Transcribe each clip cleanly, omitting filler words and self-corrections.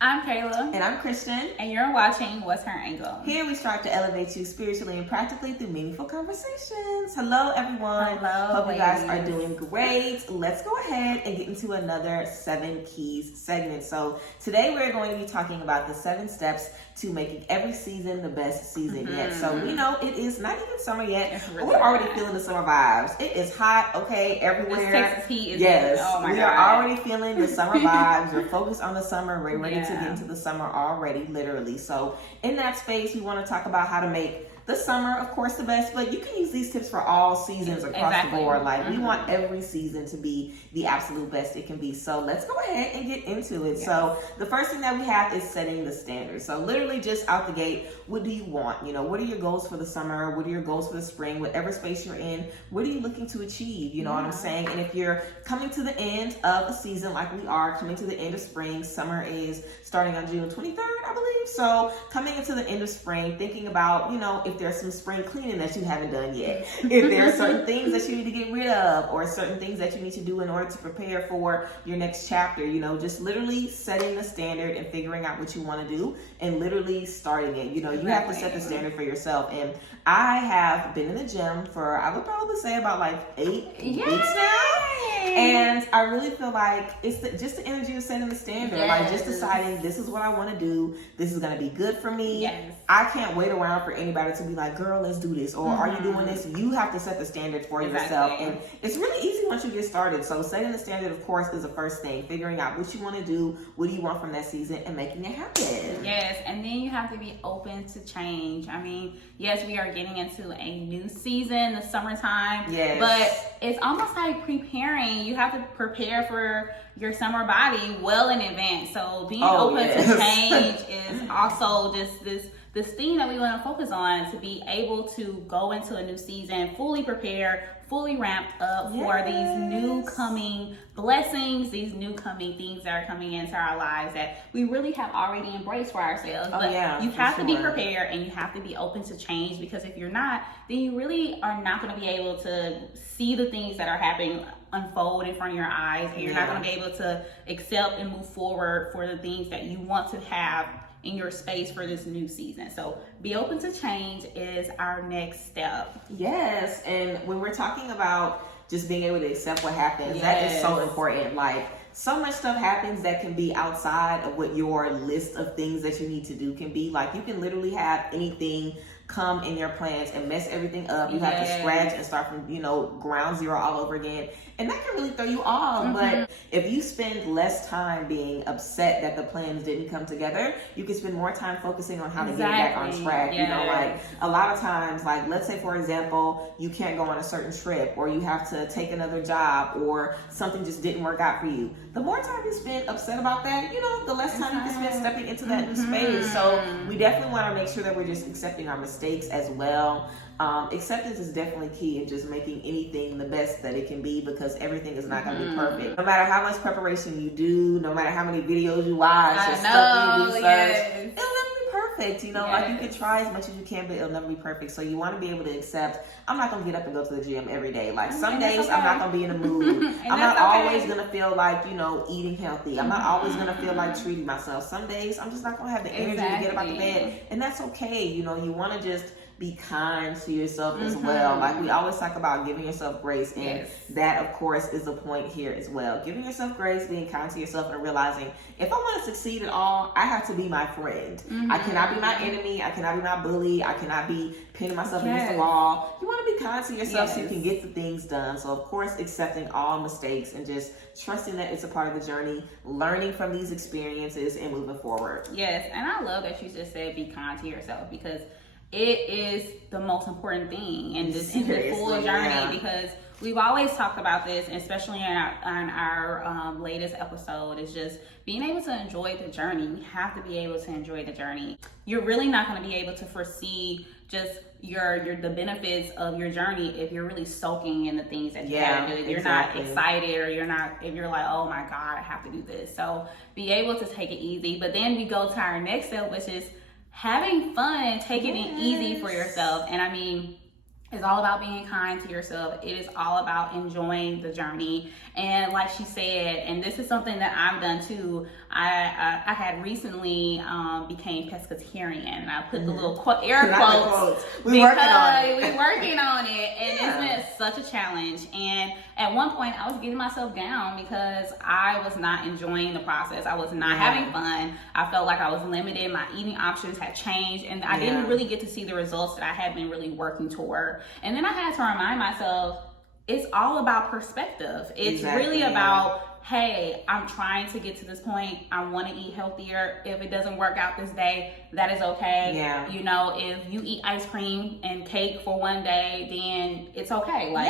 I'm Kayla. And I'm Christian. And you're watching What's Her Angle? Here we strive to elevate you spiritually and practically through meaningful conversations. Hello, everyone. Hello, Hope ladies. you guys are doing great. Let's go ahead and get into another 7 Keys segment. So today we're going to be talking about the 7 steps to making every season the best season yet. So we know it is not even summer yet, but we're already feeling the summer vibes. It is hot, okay, everywhere. This Texas heat is we are already feeling the summer vibes. We're focused on the summer. We're ready to get into the summer already, literally. So in that space, we want to talk about how to make the summer, of course, the best, but you can use these tips for all seasons across the board. Like, we want every season to be the absolute best it can be. So let's go ahead and get into it. Yes. So the first thing that we have is setting the standard. So literally just out the gate, what do you want? You know, what are your goals for the summer? What are your goals for the spring? Whatever space you're in, what are you looking to achieve? You know what I'm saying? And if you're coming to the end of a season, like we are coming to the end of spring, summer is starting on June 23rd, I believe. So coming into the end of spring, thinking about, you know, if there's some spring cleaning that you haven't done yet, if there are certain things that you need to get rid of, or certain things that you need to do in order to prepare for your next chapter, you know, just literally setting the standard and figuring out what you want to do and literally starting it. You know, you have to set the standard for yourself. And I have been in the gym for, I would probably say, about like 8 weeks now. And I really feel like it's just the energy of setting the standard, like just deciding this is what I want to do. This is going to be good for me. Yes. I can't wait around for anybody to be like, girl, let's do this. Or are you doing this? You have to set the standard for yourself. And it's really easy once you get started. So setting the standard, of course, is the first thing. Figuring out what you want to do, what do you want from that season, and making it happen. Yes, and then you have to be open to change. I mean, yes, we are getting into a new season, the summertime. Yes. But it's almost like preparing. You have to prepare for your summer body well in advance. So being open to change is also just this thing that we want to focus on, to be able to go into a new season fully prepared, fully ramped up for these new coming blessings, these new coming things that are coming into our lives that we really have already embraced for ourselves. But you have to be prepared, and you have to be open to change, because if you're not, then you really are not going to be able to see the things that are happening unfold in front of your eyes, and you're not going to be able to accept and move forward for the things that you want to have in your space for this new season. So be open to change is our next step. Yes, and when we're talking about just being able to accept what happens, that is so important. Like, so much stuff happens that can be outside of what your list of things that you need to do can be. Like, you can literally have anything come in your plans and mess everything up. You have to scratch and start from, you know, ground zero all over again. And that can really throw you off. But if you spend less time being upset that the plans didn't come together, you can spend more time focusing on how to get back on track. You know, like, a lot of times, like, let's say, for example, you can't go on a certain trip, or you have to take another job, or something just didn't work out for you. The more time you spend upset about that, you know, the less time you can spend stepping into that new space. So we definitely want to make sure that we're just accepting our mistakes as well. Acceptance is definitely key in just making anything the best that it can be, because everything is not going to be perfect. No matter how much preparation you do, no matter how many videos you watch, or stuff you research, it'll never be perfect. You know, like, you can try as much as you can, but it'll never be perfect. So you want to be able to accept, I'm not going to get up and go to the gym every day. Like, some days I'm not going to be in the mood. I'm not always going to feel like, you know, eating healthy. I'm not always going to feel like treating myself. Some days I'm just not going to have the energy to get up out the bed. And that's okay. You know, you want to just be kind to yourself as well. Like, we always talk about giving yourself grace, and that, of course, is the point here as well. Giving yourself grace, being kind to yourself, and realizing, if I want to succeed at all, I have to be my friend. I cannot be my enemy. I cannot be my bully. I cannot be pinning myself against the wall. You want to be kind to yourself so you can get the things done. So, of course, accepting all mistakes and just trusting that it's a part of the journey, learning from these experiences, and moving forward. Yes, and I love that you just said be kind to yourself, because it is the most important thing in this full journey, because we've always talked about this, especially in our latest episode, is just being able to enjoy the journey. We have to be able to enjoy the journey. You're really not going to be able to foresee just the benefits of your journey if you're really soaking in the things that you have to do. If you're not excited, or if you're like, oh my God, I have to do this. So be able to take it easy. But then we go to our next step, which is having fun and taking it easy for yourself. And I mean, It's all about being kind to yourself. It is all about enjoying the journey. And like she said, and this is something that I've done too, I had recently became pescatarian. And I put the little air quotes we're working on it. And it's been such a challenge. And at one point I was getting myself down because I was not enjoying the process. I was not having fun. I felt like I was limited. My eating options had changed, and I didn't really get to see the results that I had been really working toward. And then I had to remind myself, it's all about perspective. It's really about, hey, I'm trying to get to this point. I want to eat healthier. If it doesn't work out this day, that is okay. Yeah. You know, if you eat ice cream and cake for one day, then it's okay. Like,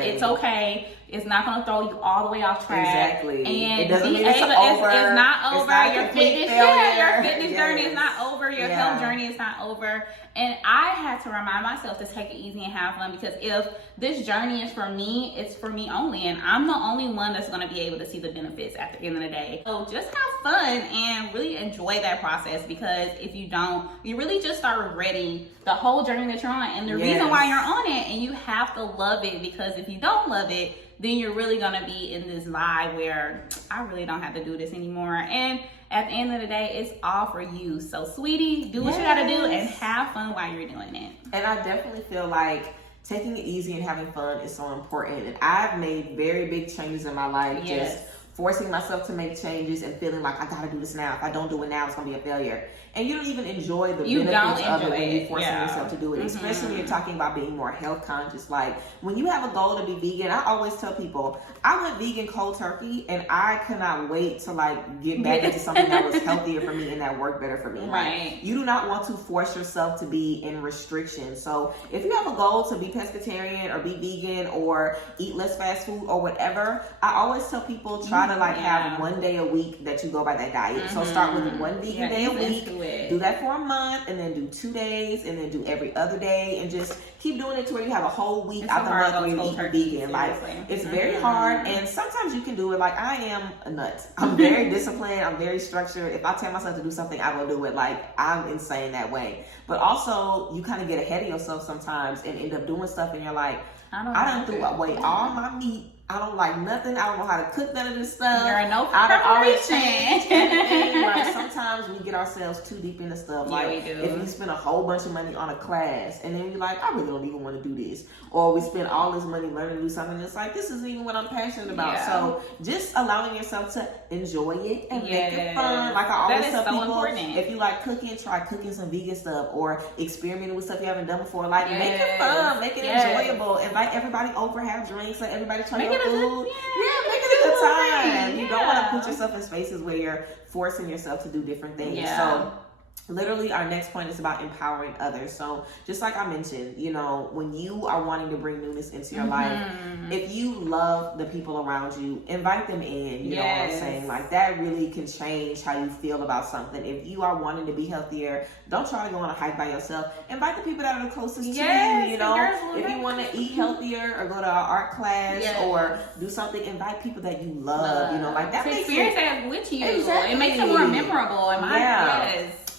it's okay. It's not going to throw you all the way off track. Exactly. And it doesn't mean it's over. It's not over. Your fitness journey is not over. Your health journey is not over. And I had to remind myself to take it easy and have fun, because if this journey is for me, it's for me only. And I'm the only one that's going to be able to see the benefits at the end of the day. So just have fun and really enjoy that process, because if you don't, you really just start regretting the whole journey that you're on and the reason why you're on it. And you have to love it, because if you don't love it, then you're really going to be in this vibe where I really don't have to do this anymore. And at the end of the day, it's all for you. So, sweetie, do what you got to do and have fun while you're doing it. And I definitely feel like taking it easy and having fun is so important. And I've made very big changes in my life. Just forcing myself to make changes and feeling like I gotta do this now. If I don't do it now, it's gonna be a failure. And you don't even enjoy the benefits of it when you're forcing yourself to do it, especially when you're talking about being more health conscious. Like, when you have a goal to be vegan, I always tell people, I went vegan cold turkey, and I could not wait to like get back into something that was healthier for me and that worked better for me. Right. Like, you do not want to force yourself to be in restriction. So if you have a goal to be pescatarian or be vegan or eat less fast food or whatever, I always tell people, try to like have one day a week that you go by that diet. So start with one vegan day a week. Do that for a month, and then do 2 days, and then do every other day, and just keep doing it to where you have a whole week out the month where you eat vegan. Like, it's very hard, and sometimes you can do it. Like, I am a nut. I'm very disciplined. I'm very structured. If I tell myself to do something, I will do it. Like, I'm insane that way. But also, you kind of get ahead of yourself sometimes and end up doing stuff, and you're like, I done threw away all my meat. I don't like nothing. I don't know how to cook none of this stuff. You're no I don't always change anything. Like, sometimes we get ourselves too deep into stuff. Like, we do. if we spend a whole bunch of money on a class, and then we're like, I really don't even want to do this. Or we spend all this money learning to do something that's like, this isn't even what I'm passionate about. So just allowing yourself to enjoy it and make it fun. Like, I always tell people, if you like cooking, try cooking some vegan stuff or experimenting with stuff you haven't done before. Like, make it fun, make it enjoyable. Invite everybody over, have drinks, let everybody try your food. Make it a good time. You don't want to put yourself in spaces where you're forcing yourself to do different things. So literally, our next point is about empowering others. So just like I mentioned, you know, when you are wanting to bring newness into your life, if you love the people around you, invite them in. You know what I'm saying? Like, that really can change how you feel about something. If you are wanting to be healthier, don't try to go on a hike by yourself. Invite the people that are the closest to you. You know, if you want to eat healthier or go to an art class or do something, invite people that you love. You know, like, that makes it with you. It makes it more memorable.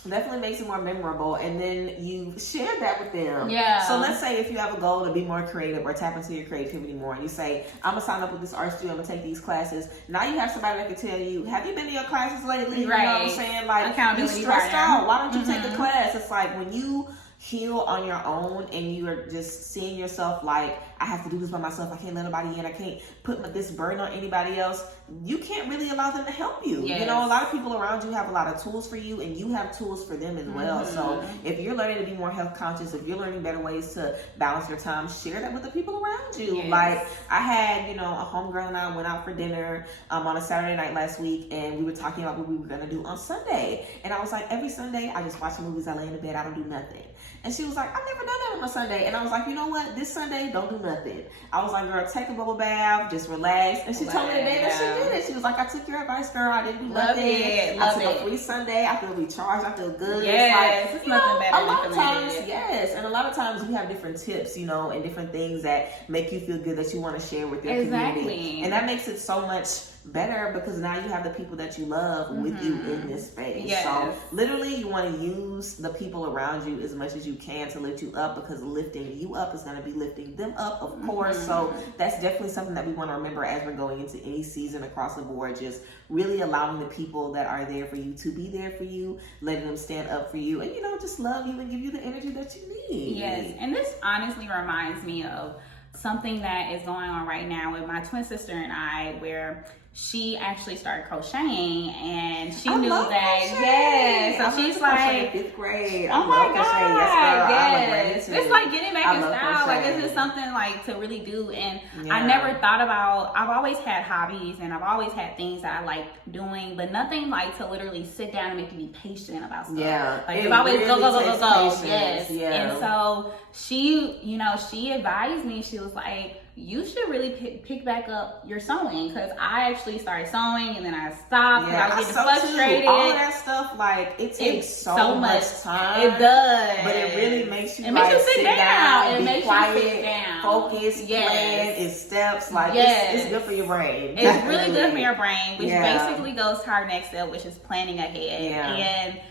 Definitely makes it more memorable, and then you share that with them. So let's say if you have a goal to be more creative or tap into your creativity more, and you say, I'm gonna sign up with this art studio, I'm gonna take these classes. Now you have somebody that can tell you, have you been to your classes lately? You know what I'm saying? Like, you stressed out. Why don't you take a class? It's like, when you heal on your own and you are just seeing yourself like, I have to do this by myself, I can't let nobody in, I can't put this burden on anybody else, you can't really allow them to help you. You know, a lot of people around you have a lot of tools for you, and you have tools for them as well. So if you're learning to be more health conscious, if you're learning better ways to balance your time, share that with the people around you. Like, I had, you know, a homegirl and I went out for dinner on a Saturday night last week, and we were talking about what we were going to do on Sunday. And I was like, every Sunday I just watch movies, I lay in the bed, I don't do nothing. And she was like, I've never done that on a Sunday. And I was like, you know what? This Sunday, don't do nothing. I was like, girl, take a bubble bath, just relax. And she told me the day that she did it. She was like, I took your advice, girl. I didn't do nothing. I took a free Sunday. I feel recharged. I feel good. It's nothing better. A lot of times, and a lot of times you have different tips, you know, and different things that make you feel good that you want to share with your community. And that makes it so much better because now you have the people that you love with you in this space. Yes. So literally you want to use the people around you as much as you can to lift you up, because lifting you up is going to be lifting them up, of course. So that's definitely something that we want to remember as we're going into any season across the board. Just really allowing the people that are there for you to be there for you, letting them stand up for you, and just love you and give you the energy that you need. Yes, and this honestly reminds me of something that is going on right now with my twin sister and I, where she actually started crocheting, and she knew that. Crochet. Yes, so she's like, in 5th grade. oh my God, yes, it's like getting back in style. Crochet. Like, it's just something like to really do. And Yeah. I never thought about, I've always had hobbies and I've always had things that I like doing, but nothing like to literally sit down and make me be patient about stuff. Yeah. Like, It it's always really go. takes patience. Yes. Yeah. And so she advised me, she was like, you should really pick back up your sewing, because I actually started sewing and then I stopped because I was getting frustrated. Too. All of that stuff, like, it takes so much time. It does. But it really makes you It makes you sit down. It be makes quiet, you sit down. focus, Yes. plan, it's steps. Like, Yes. it's good for your brain. It's really good for your brain, which Yeah. basically goes to our next step, which is planning ahead. Yeah. And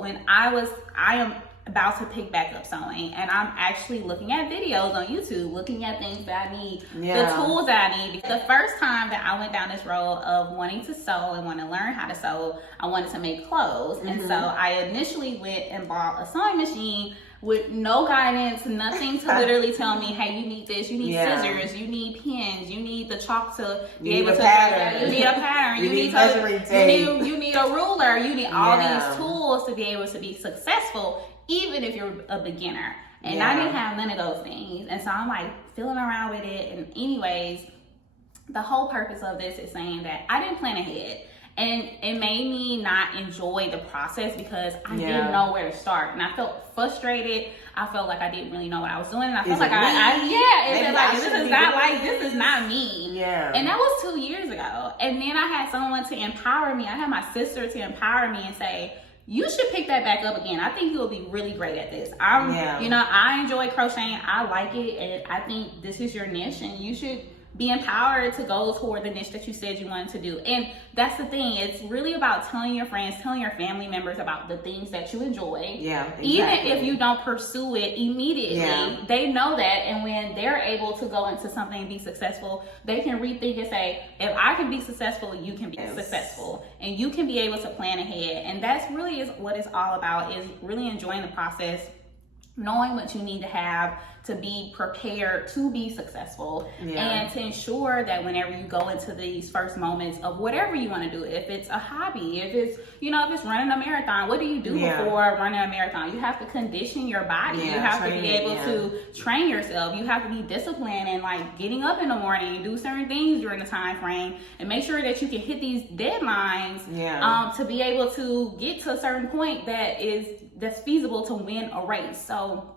when I am about to pick back up sewing, and I'm actually looking at videos on YouTube, looking at things that I need, the tools that I need. The first time that I went down this road of wanting to sew and want to learn how to sew, I wanted to make clothes. And so I initially went and bought a sewing machine with no guidance, nothing to literally tell me, hey, you need this, you need scissors, you need pins, you need the chalk to be able to pattern. You need a pattern, you need measuring tape. You need a ruler, you need all these tools to be able to be successful, even if you're a beginner. And I didn't have none of those things. And so I'm like feeling around with it. And anyways, the whole purpose of this is saying that I didn't plan ahead. And it made me not enjoy the process because I didn't know where to start. And I felt frustrated. I felt like I didn't really know what I was doing. And I felt like this is not me. Yeah. And that was 2 years ago. And then I had someone to empower me. I had my sister to empower me and say, you should pick that back up again. I think you'll be really great at this. I enjoy crocheting. I like it. And I think this is your niche, and you should be empowered to go toward the niche that you said you wanted to do. And that's the thing. It's really about telling your friends, telling your family members about the things that you enjoy. Yeah, exactly. Even if you don't pursue it immediately, they know that. And when they're able to go into something and be successful, they can rethink and say, if I can be successful, you can be successful. And you can be able to plan ahead. And that's really is what it's all about, is really enjoying the process, knowing what you need to have to be prepared to be successful, and to ensure that whenever you go into these first moments of whatever you want to do, if it's a hobby, if it's running a marathon, what do you do before running a marathon? You have to condition your body. You have to be able to train yourself. You have to be disciplined and like getting up in the morning and do certain things during the time frame and make sure that you can hit these deadlines to be able to get to a certain point that's feasible to win a race. So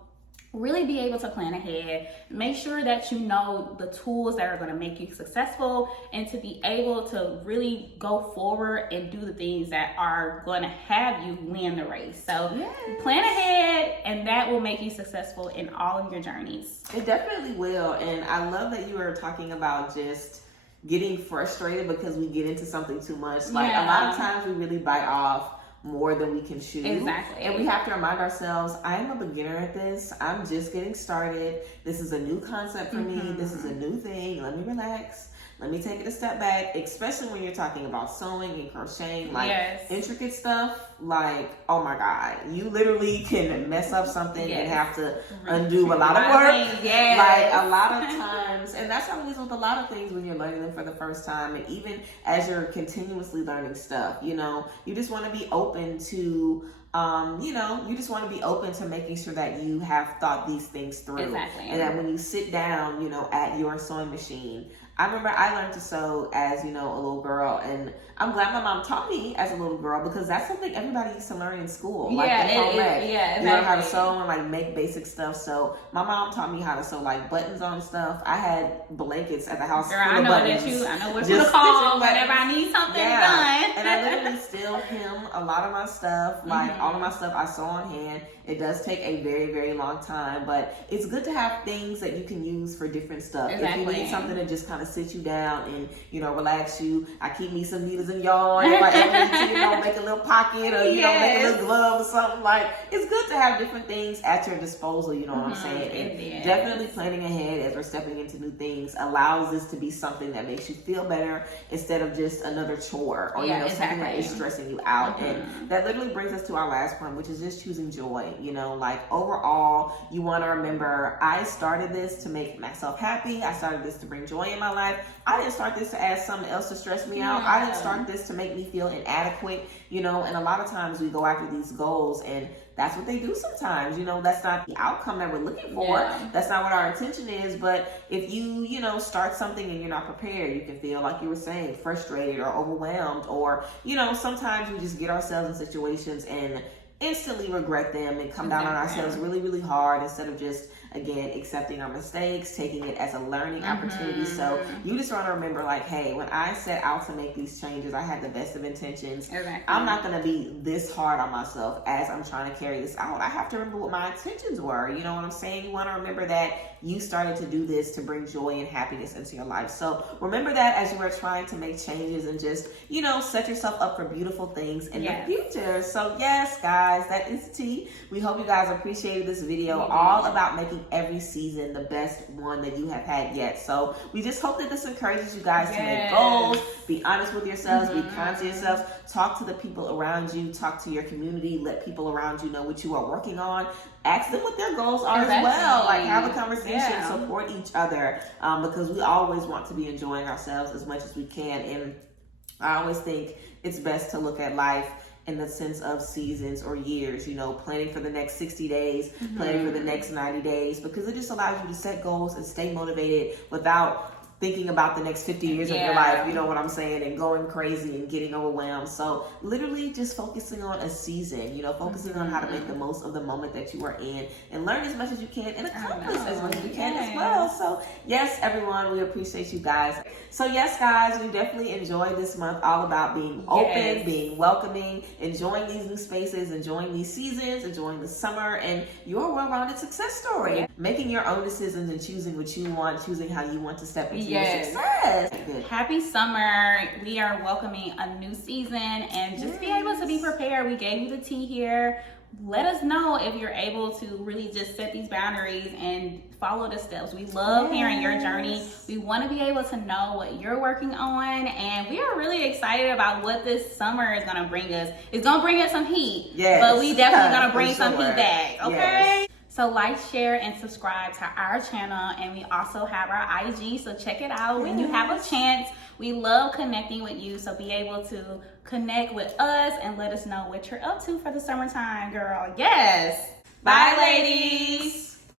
really be able to plan ahead, make sure that you know the tools that are going to make you successful, and to be able to really go forward and do the things that are going to have you win the race. So plan ahead, and that will make you successful in all of your journeys. It definitely will. And I love that you were talking about just getting frustrated because we get into something too much. Like a lot of times we really bite off more than we can chew. Exactly. And we have to remind ourselves, I am a beginner at this. I'm just getting started. This is a new concept for me. This is a new thing. Let me relax. Let me take it a step back, especially when you're talking about sewing and crocheting, like intricate stuff. Like, oh my God, you literally can mess up something and have to undo a lot of work. Like a lot of times, and that's how it is with a lot of things when you're learning them for the first time, and even as you're continuously learning stuff, you just want to be open to you just want to be open to making sure that you have thought these things through. Exactly. And that when you sit down, at your sewing machine, I remember I learned to sew as, a little girl, and I'm glad my mom taught me as a little girl, because that's something everybody used to learn in school. Like in home ec. You learn how to sew and like make basic stuff. So my mom taught me how to sew like buttons on stuff. I had blankets at the house. Girl, I know what to call whenever I need something done. And I literally still hem a lot of my stuff, like all of my stuff I sew on hand. It does take a very, very long time, but it's good to have things that you can use for different stuff. Exactly. If you need something to just kind of sit you down and, you know, relax you, I keep me some needles and yarn. If I ever need to, you know, make a little pocket or, you know, make a little glove or something, like, it's good to have different things at your disposal, you know what I'm saying? And definitely planning ahead as we're stepping into new things allows this to be something that makes you feel better instead of just another chore or, you know, something that is stressing you out. And that literally brings us to our last point, which is just choosing joy. You know, like overall, you want to remember, I started this to make myself happy. I started this to bring joy in my life. I didn't start this to add something else to stress me out. I didn't start this to make me feel inadequate, you know, and a lot of times we go after these goals and that's what they do sometimes. You know, that's not the outcome that we're looking for. That's not what our intention is. But if you know, start something and you're not prepared, you can feel, like you were saying, frustrated or overwhelmed, or, you know, sometimes we just get ourselves in situations and instantly regret them and come down on ourselves really, really hard instead of just, again, accepting our mistakes, taking it as a learning opportunity. So you just want to remember, like, hey, when I set out to make these changes, I had the best of intentions. I'm not going to be this hard on myself as I'm trying to carry this out. I have to remember what my intentions were. You know what I'm saying? You want to remember that you started to do this to bring joy and happiness into your life. So remember that as you are trying to make changes and just, you know, set yourself up for beautiful things in the future. So yes, guys, that is tea. We hope you guys appreciated this video, all about making every season the best one that you have had yet. So we just hope that this encourages you guys to make goals, be honest with yourselves, be kind to yourselves, talk to the people around you, talk to your community, let people around you know what you are working on. Ask them what their goals are as well. Like, have a conversation, support each other, because we always want to be enjoying ourselves as much as we can. And I always think it's best to look at life in the sense of seasons or years, you know, planning for the next 60 days, planning for the next 90 days, because it just allows you to set goals and stay motivated without thinking about the next 50 years of your life, you know what I'm saying, and going crazy and getting overwhelmed. So literally just focusing on a season, you know, focusing on how to make the most of the moment that you are in and learn as much as you can and accomplish as much as you can as well. So yes, everyone, we appreciate you guys. So yes, guys, we definitely enjoyed this month all about being open, being welcoming, enjoying these new spaces, enjoying these seasons, enjoying the summer, and your well-rounded success story. Making your own decisions and choosing what you want, choosing how you want to step into your success. Happy summer. We are welcoming a new season, and just be able to be prepared. We gave you the tea here. Let us know if you're able to really just set these boundaries and follow the steps. We love hearing your journey. We want to be able to know what you're working on, and we are really excited about what this summer is going to bring us. It's going to bring us some heat, but we definitely going to bring some heat back, okay? So like, share, and subscribe to our channel, and we also have our IG, so check it out when you have a chance. We love connecting with you, so be able to connect with us and let us know what you're up to for the summertime, girl. Yes. Bye, ladies.